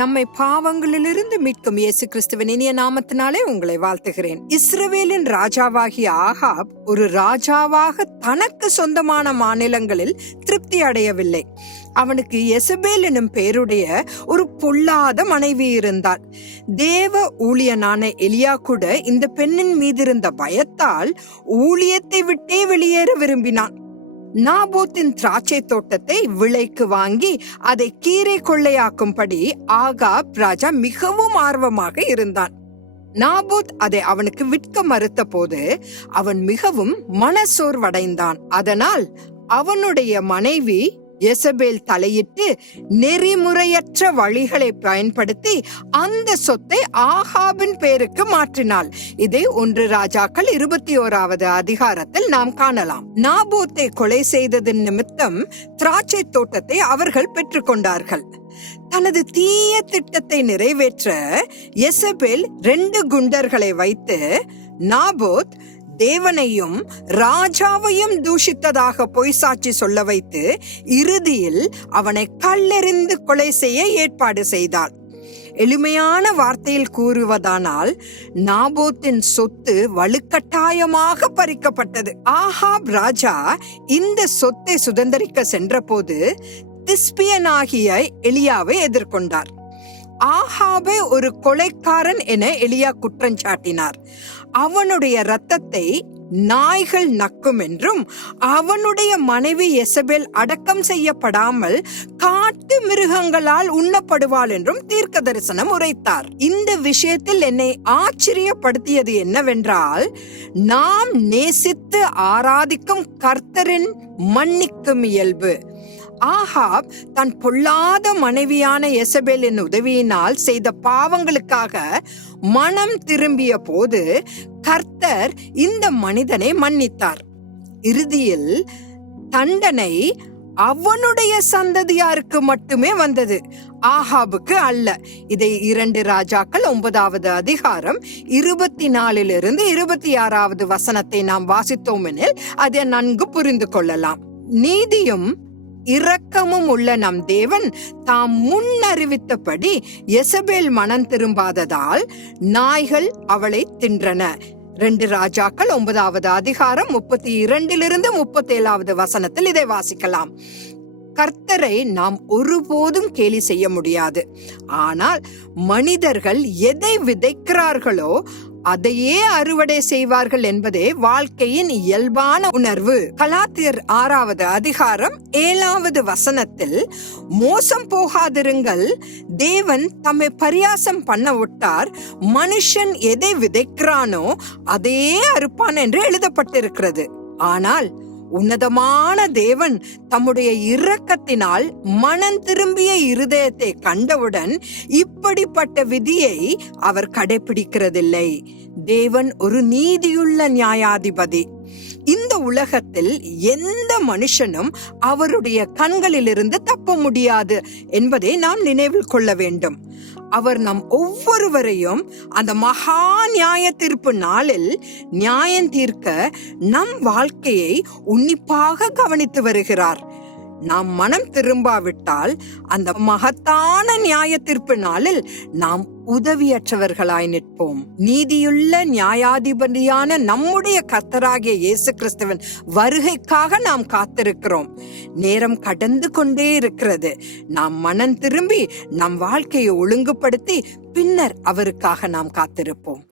நம்மை பாவங்களிலிருந்து மீட்கும் இயேசு கிறிஸ்துவின் இனிய நாமத்தினாலே உங்களை வாழ்த்துகிறேன். இஸ்ரவேலின் ராஜாவாகிய ஆகாப் ஒரு ராஜாவாக தனக்கு சொந்தமான மாநிலங்களில் திருப்தி அடையவில்லை. அவனுக்கு எசபேல் எனும் பெயருடைய ஒரு பொல்லாத மனைவி இருந்தார் தேவ ஊழியனான எலியா கூட இந்த பெண்ணின் மீது இருந்த பயத்தால் ஊழியத்தை விட்டே வெளியேற விரும்பினான். நாபோத்தின் திராட்சை தோட்டத்தை விலைக்கு வாங்கி அதை கீரை கொள்ளையாக்கும்படி ஆகாப் ராஜா மிகவும் ஆர்வமாக இருந்தான். நாபோத் அதை அவனுக்கு விற்க மறுத்த போது அவன் மிகவும் மனசோர்வடைந்தான். அதனால் அவனுடைய மனைவி எசபேல் தலையிட்டு நெறிமுறையற்ற வழிகளை பயன்படுத்தி அந்த சொத்தை ஆகாபின் பேருக்கு மாற்றினாள். இதை ஒன்று ராஜாக்கள் இருபத்தி ஓராவது அதிகாரத்தில் நாம் காணலாம். நாபோத்தை கொலை செய்ததன் நிமித்தம் திராட்சை தோட்டத்தை அவர்கள் பெற்றுக்கொண்டார்கள். தனது தீய திட்டத்தை நிறைவேற்ற எசபேல் ரெண்டு குண்டர்களை வைத்து நாபோத் தேவனையும் ராஜாவையும் தூஷித்ததாக பொய் சாட்சி சொல்ல வைத்து இறுதியில் அவனை கல்லெறிந்து கொலை செய்ய ஏற்பாடு செய்தாள் எளிமையான வார்த்தையில் கூறுவதானால் நாபோத்தின் சொத்து வலுக்கட்டாயமாக பறிக்கப்பட்டது. ஆஹாப் ராஜா இந்த சொத்தை சுதந்திரிக்க சென்றபோது திஸ்பியனாகிய எலியாவை எதிர்கொண்டார். ஆஹாபே ஒரு கொலைக்காரன் என எலியா குற்றஞ்சாட்டினார் அவனுடைய ரத்தத்தை நாய்கள் நக்கும் என்றும் அவனுடைய மனைவி எசபேல் அடக்கம் செய்யப்படாமல் காட்டு மிருகங்களால் உண்ணப்படுவாள் என்றும் தீர்க்க தரிசனம் உரைத்தார். இந்த விஷயத்தில் என்னை ஆச்சரியப்படுத்தியது என்னவென்றால் நாம் நேசித்து ஆராதிக்கும் கர்த்தரின் மன்னிக்கும் இயல்பு. ஆஹாப் தன் பொல்லாத மனைவியான எசபேலின் உதவியினால் செய்த பாவங்களுக்காக மனம் திரும்பிய போது கர்த்தர் இந்த மனிதனை மன்னித்தார். இறுதியில் தண்டனை அவனுடைய சந்ததியாருக்கு மட்டுமே வந்தது. ஆஹாபுக்கு அல்ல. இதை இரண்டு ராஜாக்கள் ஒன்பதாவது அதிகாரம் இருபத்தி நாலிலிருந்து இருபத்தி ஆறாவது வசனத்தை நாம் வாசித்தோம் எனில் அதை நன்கு புரிந்து கொள்ளலாம். நீதியும் இரக்கமும் உள்ள நம் தேவன் தாம் முன்னறிவித்தபடி எசபேல் மனம் திரும்பாததால் நாய்கள் அவளை தின்றன. ரெண்டு ராஜாக்கள் ஒன்பதாவது அதிகாரம் முப்பத்தி இரண்டிலிருந்து முப்பத்தி ஏழாவது வசனத்தில் இதை வாசிக்கலாம். கர்த்தரை நாம் ஒருபோதும் கேலி செய்ய முடியாது. ஆனால் மனிதர்கள் எதை விதைக்கிறார்களோ அதையே அறுவடை செய்வார்கள் என்பதே வாழ்க்கையின் இயல்பான உணர்வு. கலாத்தியர் ஆறாவது அதிகாரம் ஏழாவது வசனத்தில் மோசம் போகாதிருங்கள் தேவன் தம்மை பரியாசம் பண்ண விட்டார் மனுஷன் எதை விதைக்கிறானோ அதையே அறுப்பான் என்று எழுதப்பட்டிருக்கிறது. ஆனால் உன்னதமான தேவன் தம்முடைய இரக்கத்தினால் மனம் திரும்பிய இருதயத்தை கண்டவுடன் இப்படிப்பட்ட விதியை அவர் கடைபிடிக்கிறதில்லை. தேவன் ஒரு நீதியுள்ள நியாயாதிபதி. இந்த உலகத்தில் எந்த மனுஷனும் அவருடைய கண்களிலிருந்து தப்ப முடியாது என்பதை நாம் நினைவில் கொள்ள வேண்டும். அவர் நம் ஒவ்வொருவரையும் அந்த மகா நியாய தீர்ப்பு நாளில் நியாயம் தீர்க்க நம் வாழ்க்கையை உன்னிப்பாக கவனித்து வருகிறார். நாம் மனம் திரும்பாவிட்டால் அந்த மகத்தான நியாய தீர்ப்பு நாளில் நாம் உதவியற்றவர்களாய் நிற்போம். நீதியுள்ள நியாயாதிபதியான நம்முடைய கர்த்தராகிய இயேசு கிறிஸ்துவன் வருகைக்காக நாம் காத்திருக்கிறோம். நேரம் கடந்து கொண்டே இருக்கிறது. நாம் மனம் திரும்பி நம் வாழ்க்கையை ஒழுங்குபடுத்தி பின்னர் அவருக்காக நாம் காத்திருப்போம்.